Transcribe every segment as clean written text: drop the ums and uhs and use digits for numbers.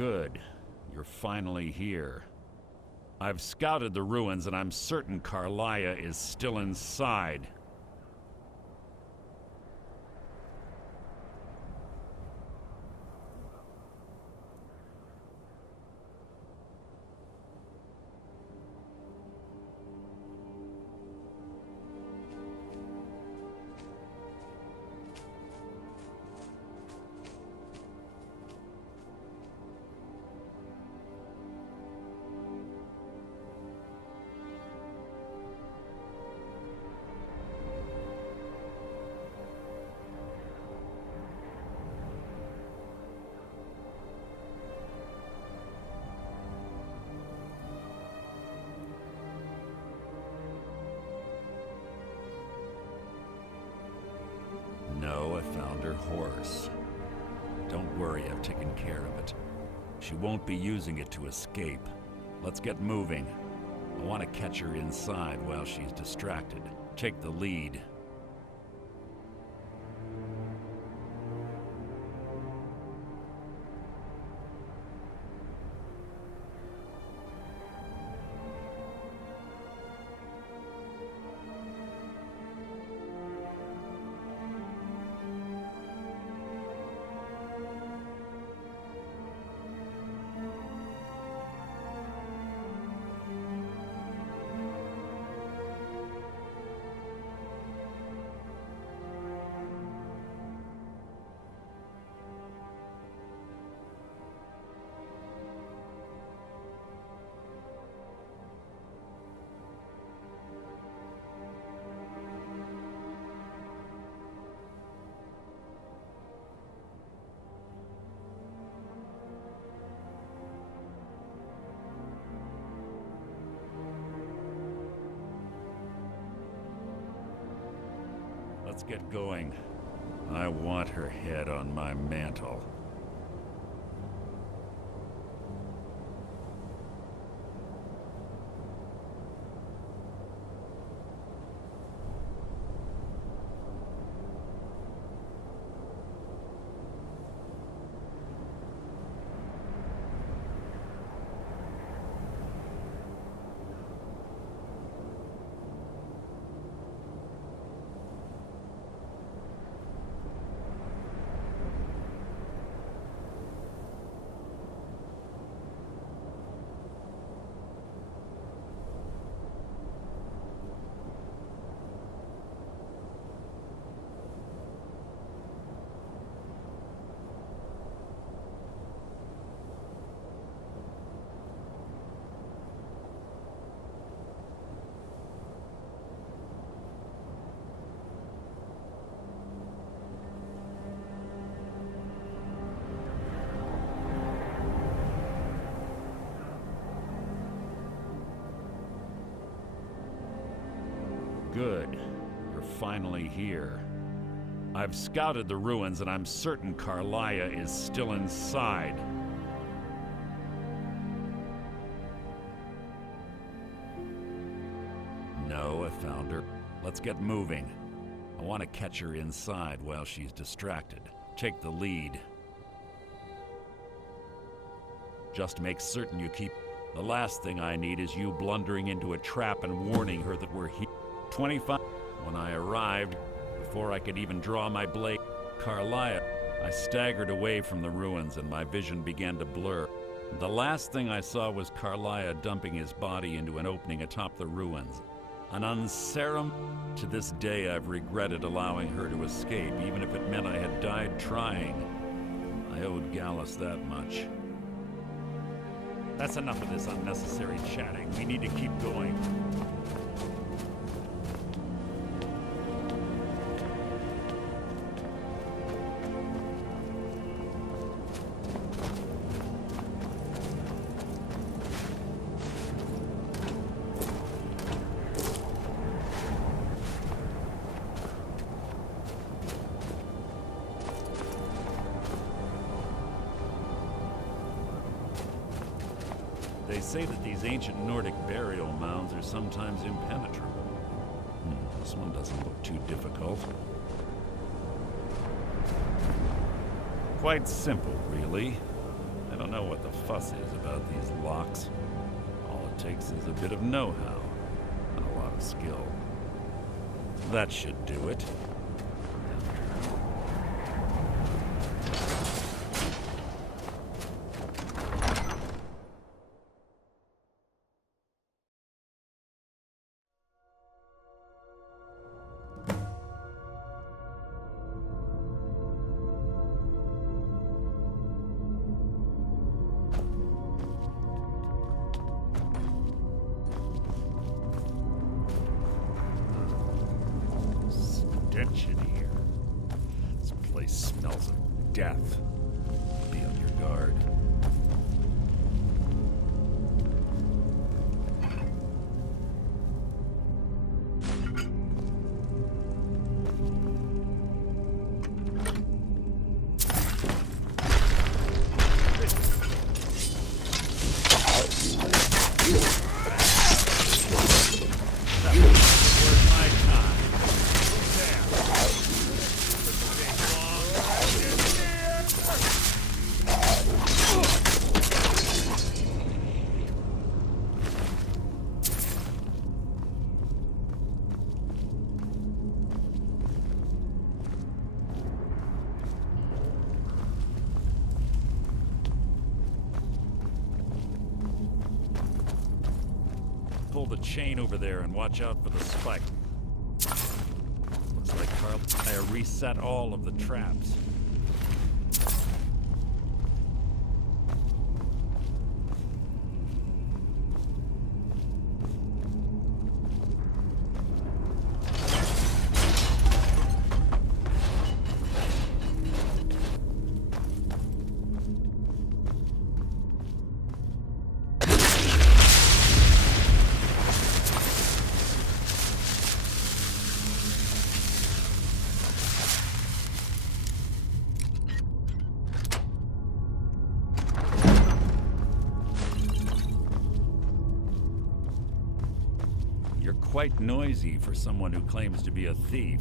Good. You're finally here. I've scouted the ruins and I'm certain Karliah is still inside. No, I found her horse. Don't worry, I've taken care of it. She won't be using it to escape. Let's get moving. I want to catch her inside while she's distracted. Take the lead. Let's get going. I want her head on my mantle. Good. You're finally here. I've scouted the ruins and I'm certain Karliah is still inside. No, I found her. Let's get moving. I want to catch her inside while she's distracted. Take the lead. Just make certain you keep... The last thing I need is you blundering into a trap and warning her that we're here. 25. When I arrived, before I could even draw my blade, Karliah, I staggered away from the ruins and my vision began to blur. The last thing I saw was Karliah dumping his body into an opening atop the ruins. An unceremonious... To this day, I've regretted allowing her to escape, even if it meant I had died trying. I owed Gallus that much. That's enough of this unnecessary chatting. We need to keep going. They say that these ancient Nordic burial mounds are sometimes impenetrable. This one doesn't look too difficult. Quite simple, really. I don't know what the fuss is about these locks. All it takes is a bit of know-how and a lot of skill. That should do it. Stench in here. This place smells of death. Be on your guard. Pull the chain over there and watch out for the spike. Looks like Carl reset all of the traps. You're quite noisy for someone who claims to be a thief.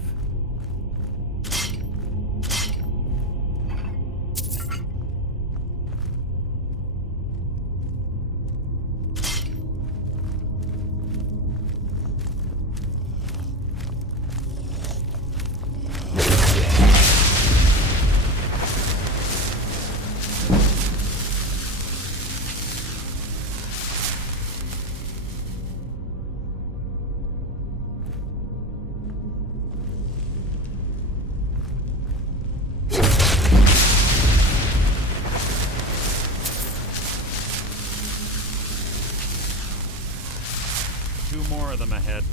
Two more of them ahead.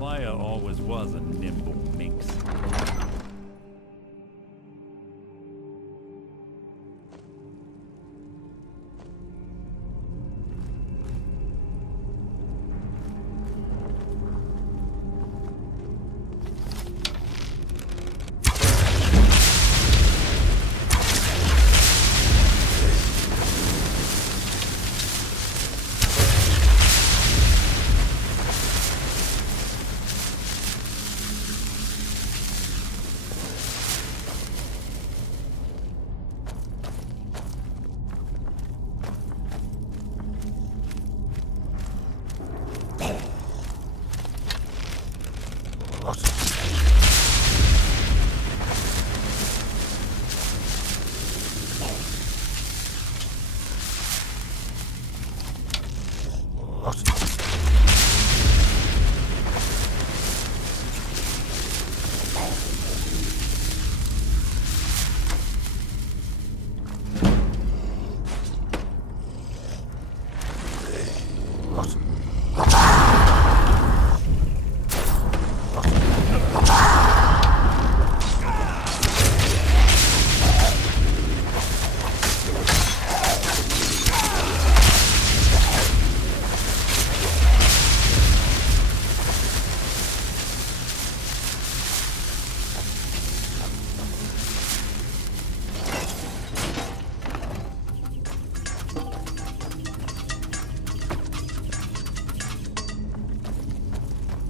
Malaya always was a nimble minx.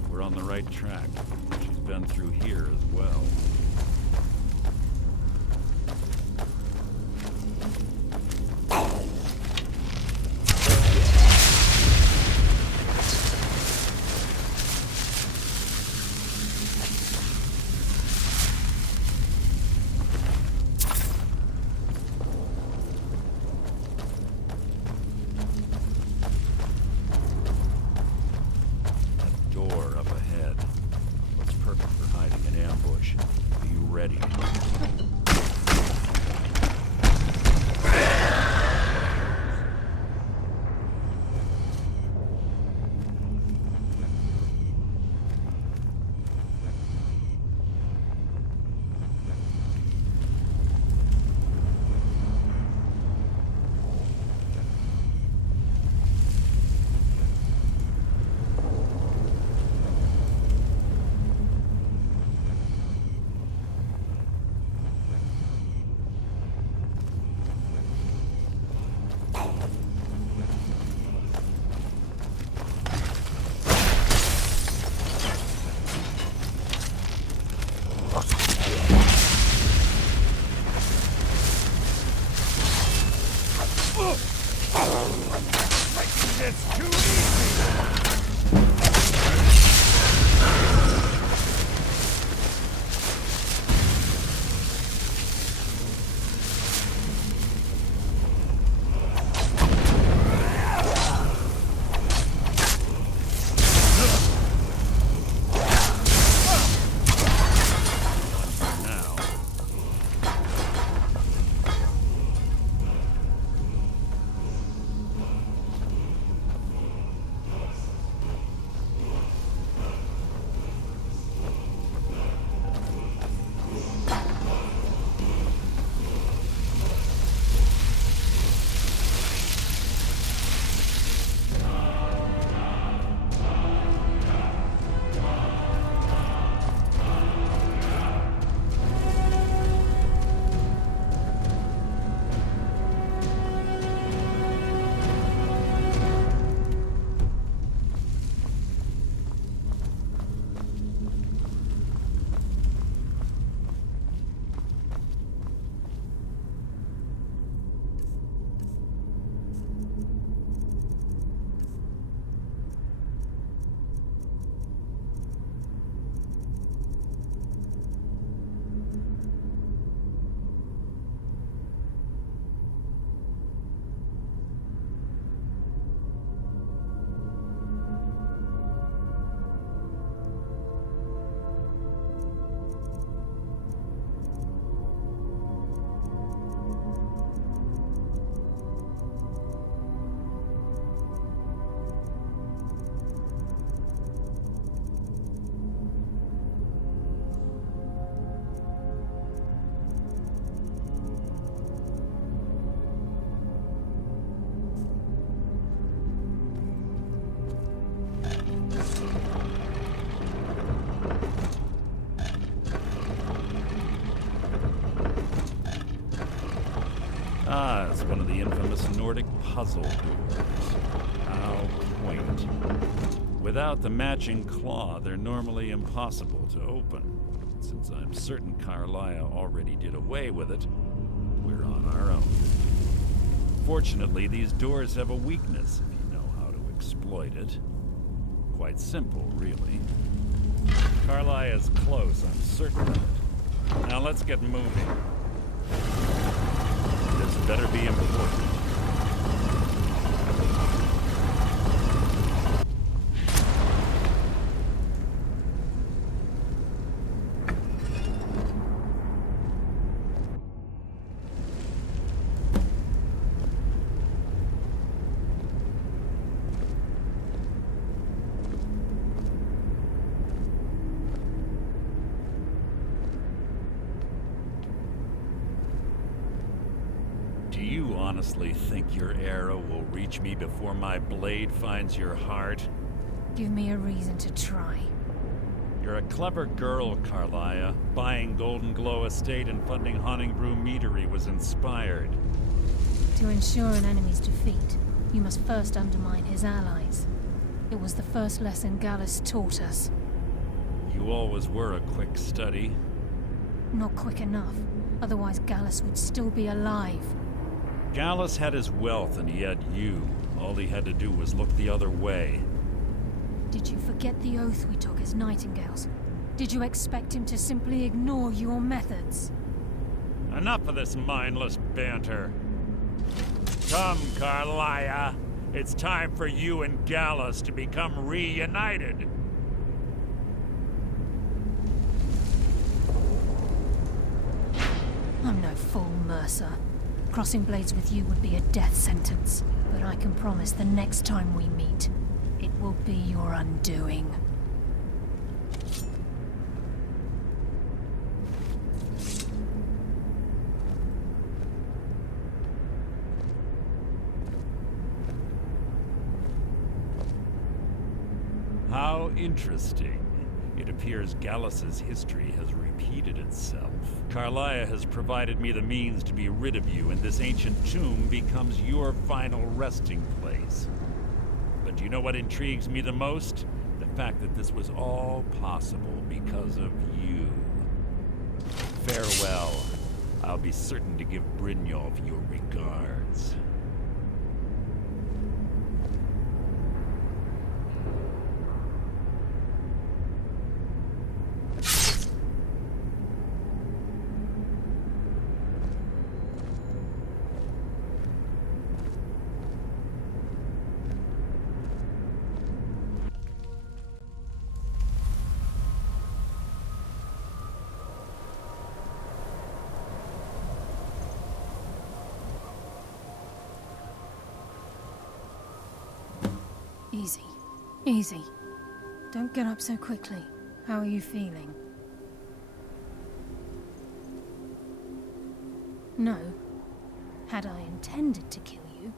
We're on the right track. She's been through here as well. Ready. It's too easy! Now. Ah, it's one of the infamous Nordic puzzle doors. How quaint. Without the matching claw, they're normally impossible to open. Since I'm certain Carlia already did away with it, we're on our own. Fortunately, these doors have a weakness if you know how to exploit it. Quite simple, really. Carlia's close, I'm certain of it. Now let's get moving. This better be important. Do you honestly think your arrow will reach me before my blade finds your heart? Give me a reason to try. You're a clever girl, Carlia. Buying Golden Glow Estate and funding Honningbrew Meadery was inspired. To ensure an enemy's defeat, you must first undermine his allies. It was the first lesson Gallus taught us. You always were a quick study. Not quick enough, otherwise Gallus would still be alive. Gallus had his wealth and he had you. All he had to do was look the other way. Did you forget the oath we took as Nightingales? Did you expect him to simply ignore your methods? Enough of this mindless banter. Come, Carlia. It's time for you and Gallus to become reunited. I'm no fool, Mercer. Crossing blades with you would be a death sentence. But I can promise the next time we meet, it will be your undoing. How interesting. It appears Gallus's history has repeated itself. Carlia has provided me the means to be rid of you, and this ancient tomb becomes your final resting place. But do you know what intrigues me the most? The fact that this was all possible because of you. Farewell. I'll be certain to give Brynjolf your regards. Easy. Easy. Don't get up so quickly. How are you feeling? No. Had I intended to kill you,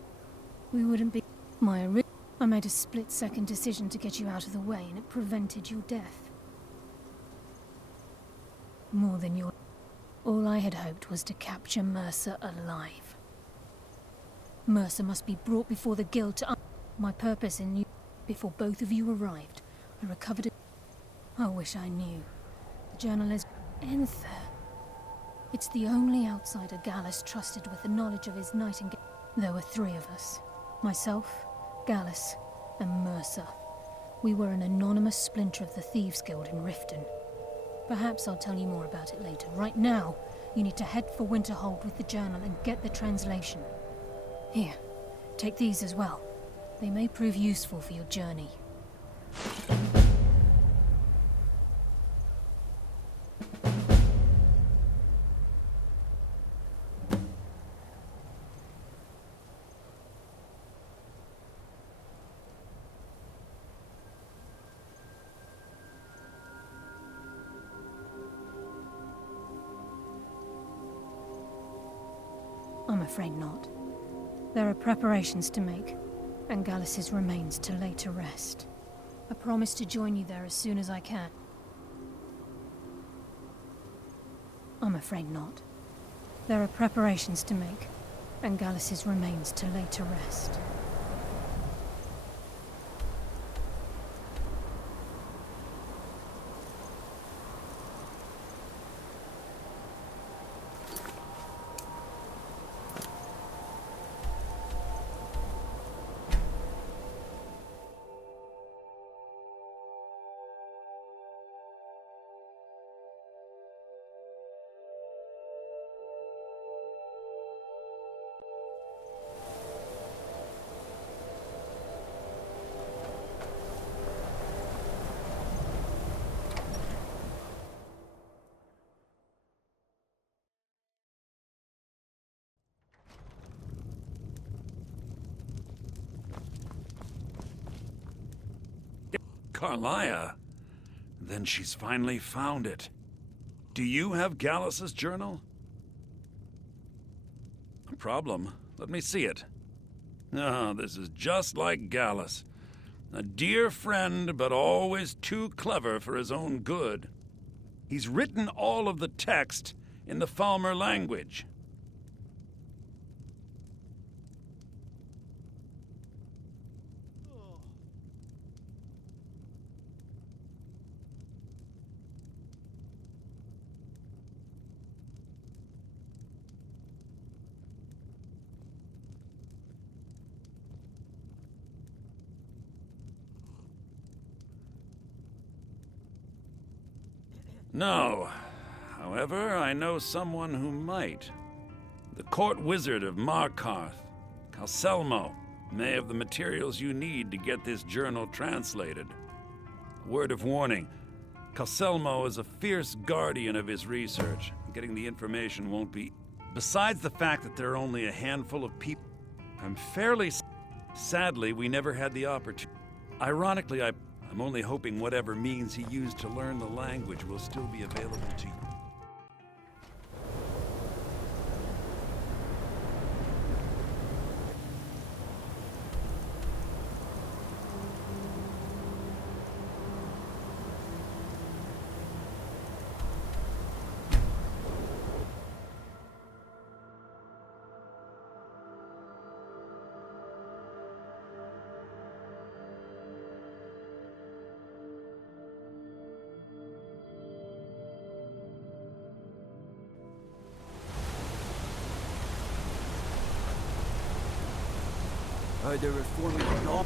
we wouldn't be... I made a split-second decision to get you out of the way, and it prevented your death. More than your... All I had hoped was to capture Mercer alive. Mercer must be brought before the Guild to... My purpose in you... Before both of you arrived, I recovered it. I wish I knew. The journal is... Enther. It's the only outsider Gallus trusted with the knowledge of his Nightingale. There were 3 of us. Myself, Gallus, and Mercer. We were an anonymous splinter of the Thieves' Guild in Riften. Perhaps I'll tell you more about it later. Right now, you need to head for Winterhold with the journal and get the translation. Here, take these as well. They may prove useful for your journey. I'm afraid not. There are preparations to make, and Gallus's remains to lay to rest. I promise to join you there as soon as I can. I'm afraid not. There are preparations to make, and Gallus's remains to lay to rest. Karliah? Then she's finally found it. Do you have Gallus's journal? A problem? Let me see it. Ah, this is just like Gallus. A dear friend, but always too clever for his own good. He's written all of the text in the Falmer language. No. However, I know someone who might. The court wizard of Markarth, Calcelmo, may have the materials you need to get this journal translated. Word of warning, Calcelmo is a fierce guardian of his research. Getting the information won't be... Besides the fact that there are only a handful of people, I'm fairly... Sadly, we never had the opportunity. Ironically, I'm only hoping whatever means he used to learn the language will still be available to you. Are they reforming the law?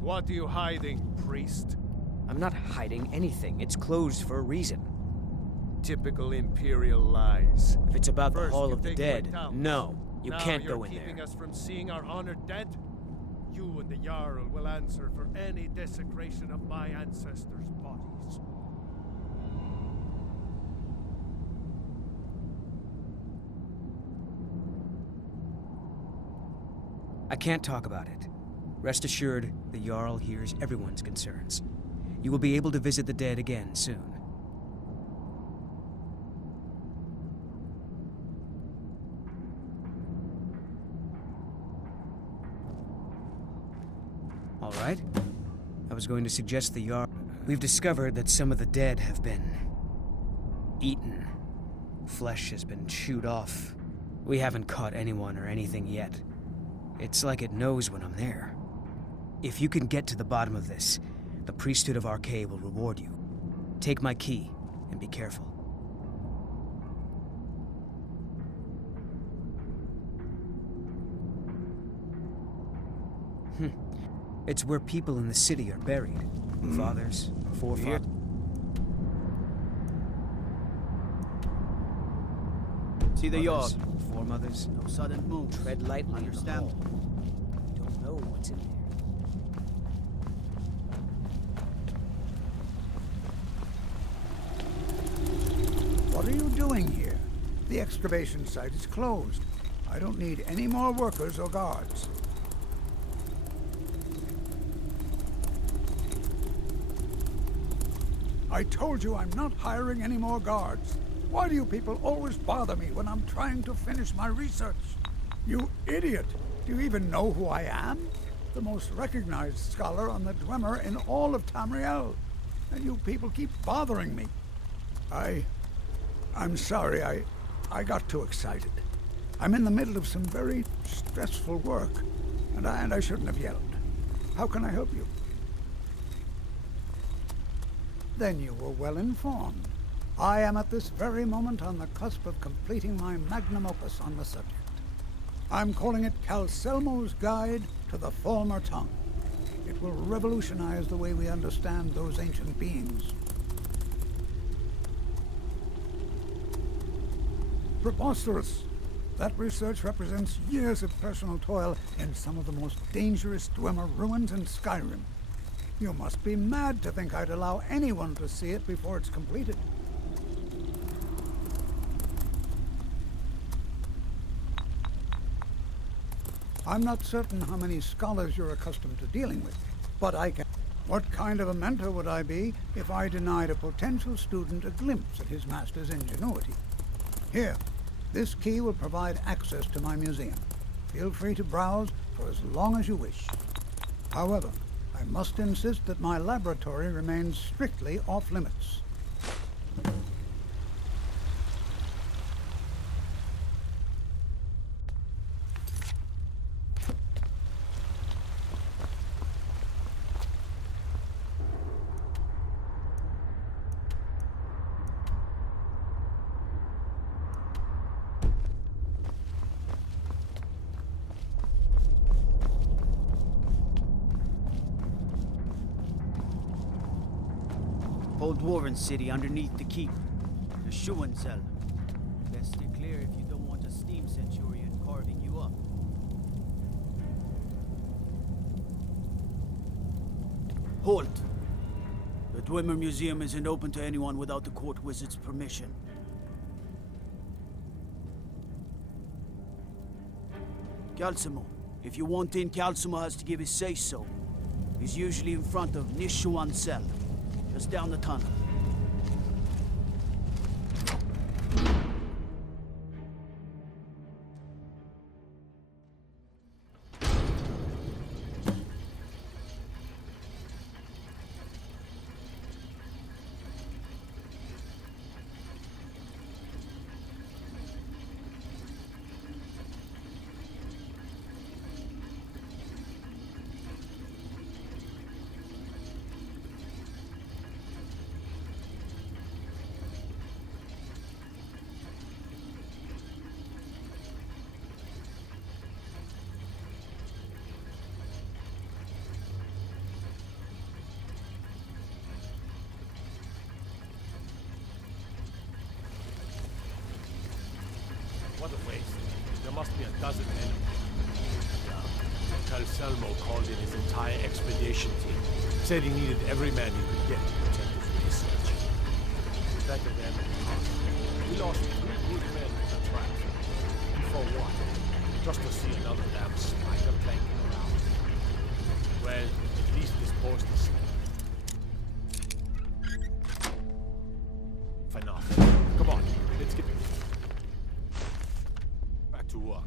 What are you hiding, priest? I'm not hiding anything. It's closed for a reason. Typical Imperial lies. If it's about the First, Hall you of the take Dead, my towels. no. You Now can't you're go in keeping there. us from seeing our honored dead? You and the Jarl will answer for any desecration of my ancestors' bodies. I can't talk about it. Rest assured, the Jarl hears everyone's concerns. You will be able to visit the dead again soon. All right. I was going to suggest the Jarl. We've discovered that some of the dead have been eaten. Flesh has been chewed off. We haven't caught anyone or anything yet. It's like it knows when I'm there. If you can get to the bottom of this, the priesthood of Arkay will reward you. Take my key, and be careful. It's where people in the city are buried. Fathers, forefathers. See the yard. Foremothers. No sudden moves. Tread lightly. Understand? You don't know what's in there. What are you doing here? The excavation site is closed. I don't need any more workers or guards. I told you I'm not hiring any more guards. Why do you people always bother me when I'm trying to finish my research? You idiot! Do you even know who I am? The most recognized scholar on the Dwemer in all of Tamriel. And you people keep bothering me. I'm sorry, I got too excited. I'm in the middle of some very stressful work, and I shouldn't have yelled. How can I help you? Then you were well informed. I am at this very moment on the cusp of completing my magnum opus on the subject. I'm calling it Calcelmo's Guide to the Falmer Tongue. It will revolutionize the way we understand those ancient beings. Preposterous! That research represents years of personal toil in some of the most dangerous Dwemer ruins in Skyrim. You must be mad to think I'd allow anyone to see it before it's completed. I'm not certain how many scholars you're accustomed to dealing with, but I can... What kind of a mentor would I be if I denied a potential student a glimpse at his master's ingenuity? Here, this key will provide access to my museum. Feel free to browse for as long as you wish. However, I must insist that my laboratory remains strictly off-limits. Old Dwarven city underneath the keep. The Schuenzell. Best stay clear if you don't want a steam centurion carving you up. Halt! The Dwemer Museum isn't open to anyone without the court wizard's permission. Calcelmo. If you want in, Calcelmo has to give his say-so. He's usually in front of Nishuancel. Just down the tunnel. What a waste. There must be a dozen enemies. Calcelmo called in his entire expedition team. Said he needed every man he could get to protect his research. Better than we lost 3 good men in the trap. And for what? Just to see another damn spider planking around. Well, at least this post is safe. Enough. Come on, let's get back to work.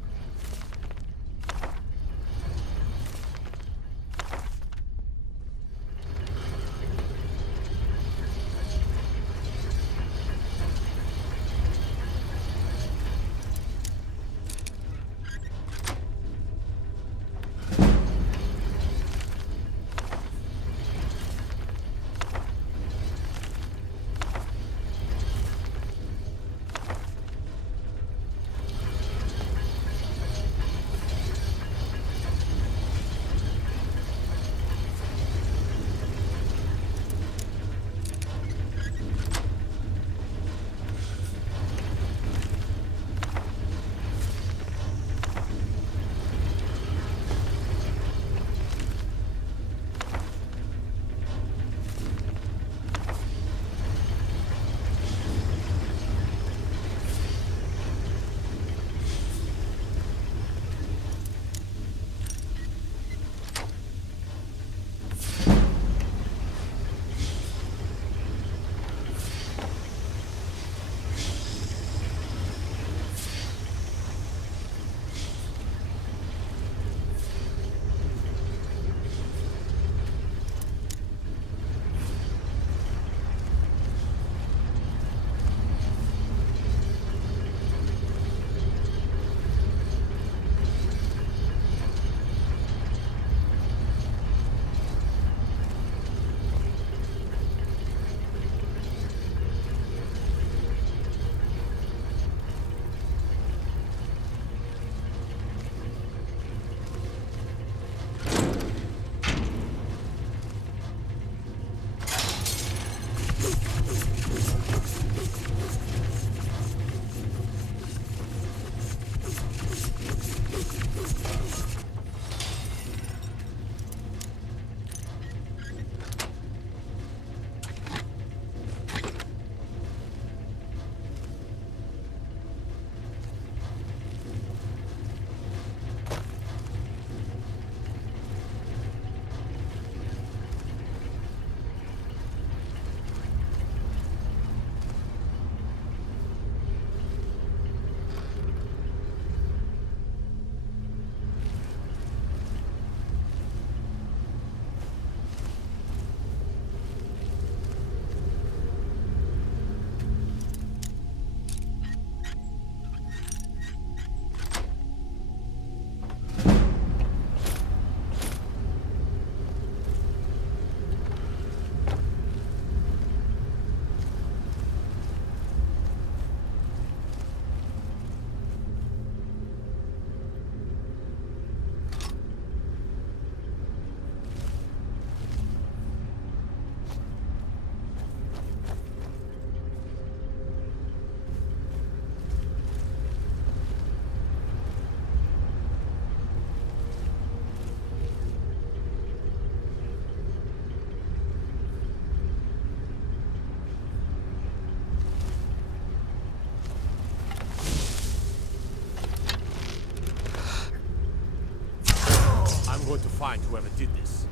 find whoever did this.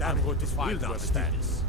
I'm going to find whoever did this.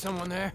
someone there?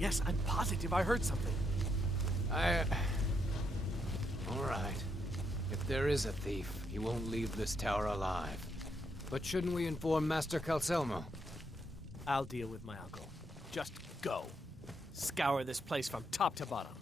Yes, I'm positive I heard something. All right. If there is a thief, he won't leave this tower alive. But shouldn't we inform Master Calcelmo? I'll deal with my uncle. Just go. Scour this place from top to bottom.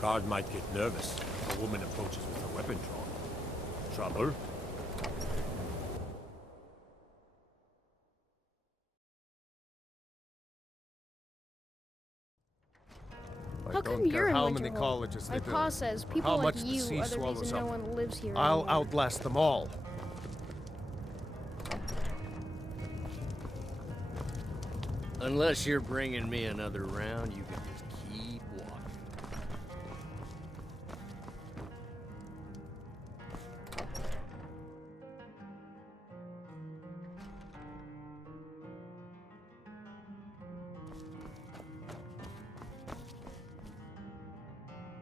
Guard might get nervous if a woman approaches with a weapon drawn. Trouble? How come you're in how many Winterhold? colleges My they pa do. says people How like much the you sea are the swallows reason no up. one lives here I'll anymore. outlast them all. Unless you're bringing me another round, you can just keep walking.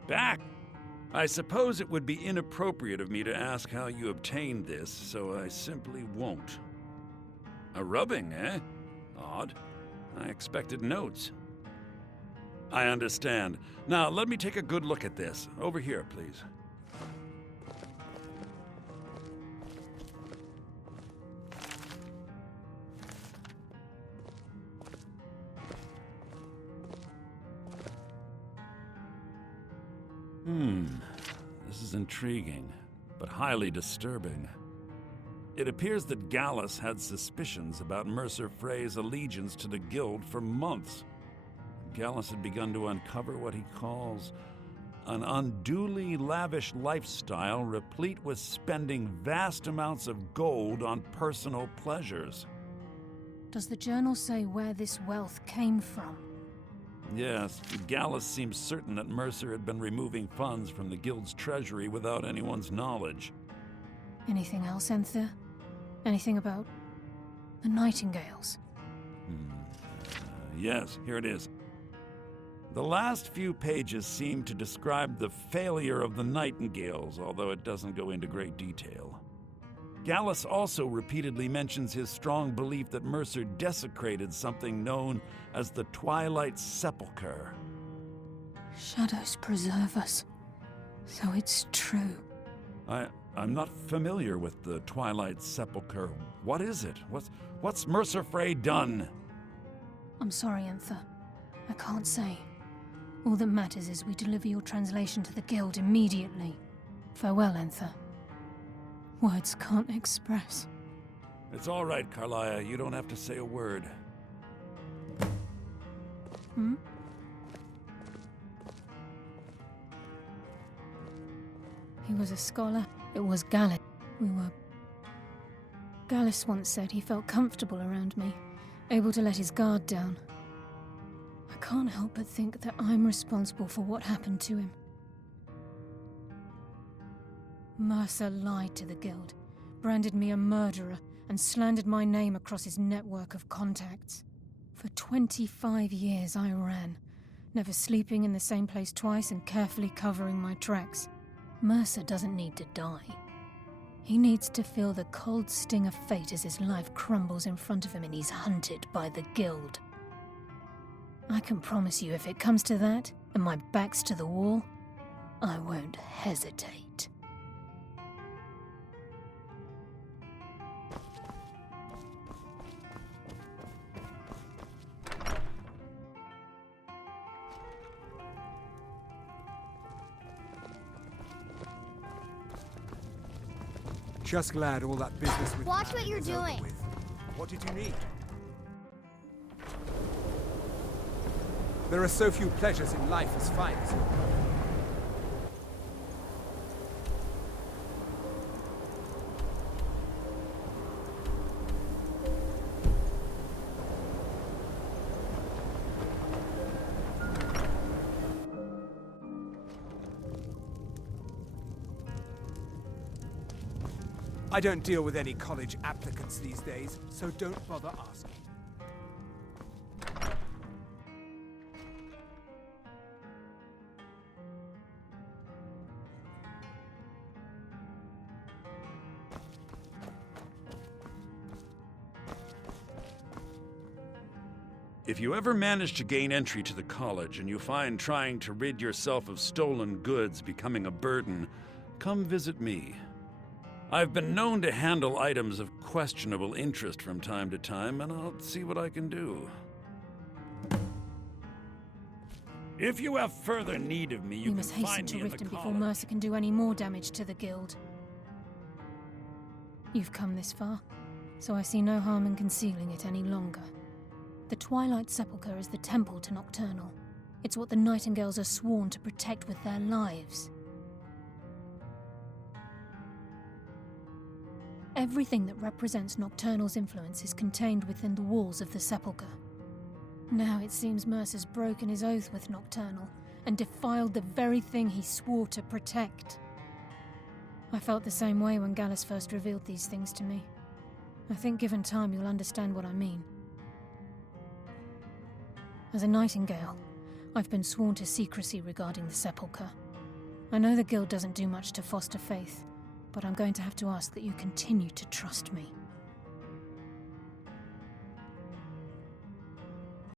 Back! I suppose it would be inappropriate of me to ask how you obtained this, so I simply won't. A rubbing, eh? Odd. I expected notes. I understand. Now, let me take a good look at this. Over here, please. This is intriguing, but highly disturbing. It appears that Gallus had suspicions about Mercer Frey's allegiance to the Guild for months. Gallus had begun to uncover what he calls an unduly lavish lifestyle replete with spending vast amounts of gold on personal pleasures. Does the journal say where this wealth came from? Yes, Gallus seems certain that Mercer had been removing funds from the Guild's treasury without anyone's knowledge. Anything else, Enther? Anything about the Nightingales? Yes, here it is. The last few pages seem to describe the failure of the Nightingales, although it doesn't go into great detail. Gallus also repeatedly mentions his strong belief that Mercer desecrated something known as the Twilight Sepulchre. Shadows preserve us. So it's true. I'm not familiar with the Twilight Sepulchre. What is it? What's Mercer Frey done? I'm sorry, Enther. I can't say. All that matters is we deliver your translation to the Guild immediately. Farewell, Enther. Words can't express. It's all right, Carlia. You don't have to say a word. He was a scholar. It was Gallus. Gallus once said he felt comfortable around me, able to let his guard down. I can't help but think that I'm responsible for what happened to him. Mercer lied to the Guild, branded me a murderer, and slandered my name across his network of contacts. For 25 years I ran, never sleeping in the same place twice and carefully covering my tracks. Mercer doesn't need to die. He needs to feel the cold sting of fate as his life crumbles in front of him and he's hunted by the Guild. I can promise you if it comes to that, and my back's to the wall, I won't hesitate. Just glad all that business with Watch Larry what you're is over doing. with. What did you need? There are so few pleasures in life as fine as your brother. I don't deal with any college applicants these days, so don't bother asking. If you ever manage to gain entry to the college and you find trying to rid yourself of stolen goods becoming a burden, come visit me. I've been known to handle items of questionable interest from time to time, and I'll see what I can do. If you have further need of me, you We must can hasten find to me in the Riften before college. Mercer can do any more damage to the guild. You've come this far, so I see no harm in concealing it any longer. The Twilight Sepulchre is the temple to Nocturnal. It's what the Nightingales are sworn to protect with their lives. Everything that represents Nocturnal's influence is contained within the walls of the Sepulchre. Now it seems Mercer's broken his oath with Nocturnal and defiled the very thing he swore to protect. I felt the same way when Gallus first revealed these things to me. I think given time you'll understand what I mean. As a Nightingale, I've been sworn to secrecy regarding the Sepulchre. I know the Guild doesn't do much to foster faith, but I'm going to have to ask that you continue to trust me.